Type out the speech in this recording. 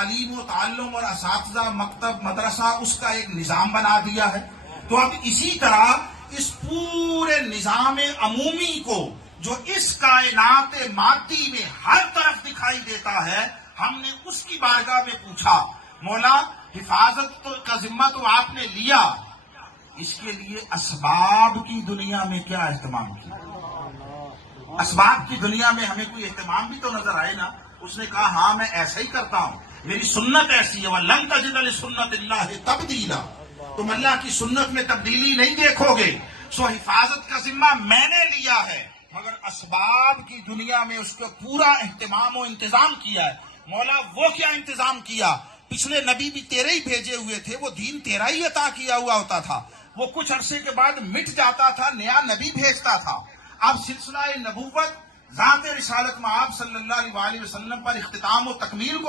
तालीम व ताल्लुम और असातिज़ा मकतब मदरसा उसका एक निज़ाम बना दिया है। तो अब इसी तरह इस पूरे निज़ाम अमूमी को जो इस कायनात मादी में हर तरफ दिखाई देता है, हमने उसकी बारगाह में पूछा, मौला हिफाजत का जिम्मा तो आपने लिया, इसके लिए असबाब की दुनिया में क्या एहतमाम किया? असबाब की दुनिया में हमें कोई एहतमाम भी तो नजर आए ना। उसने कहा हाँ मैं ऐसा ही करता हूं, मेरी सुन्नत ऐसी है, वल्लन तजिद लिसुन्नतिल्लाहि तब्दीला, तुम अल्लाह की सुन्नत में तब्दीली नहीं देखोगे। सो हिफाजत का जिम्मा मैंने लिया है, मगर असबाब की दुनिया में उसको पूरा एहतमाम और इंतजाम किया है। मौला वो क्या इंतजाम किया? पिछले नबी भी तेरे ही भेजे हुए थे, वो दीन तेरा ही अता किया हुआ होता था, वो कुछ अरसे के बाद मिट जाता था, नया नबी भेजता था। अब सिलसिला नबूवत ज़ात रिसालत में आप सल्लल्लाहु अलैहि वसल्लम पर इख्तिताम और तकमील को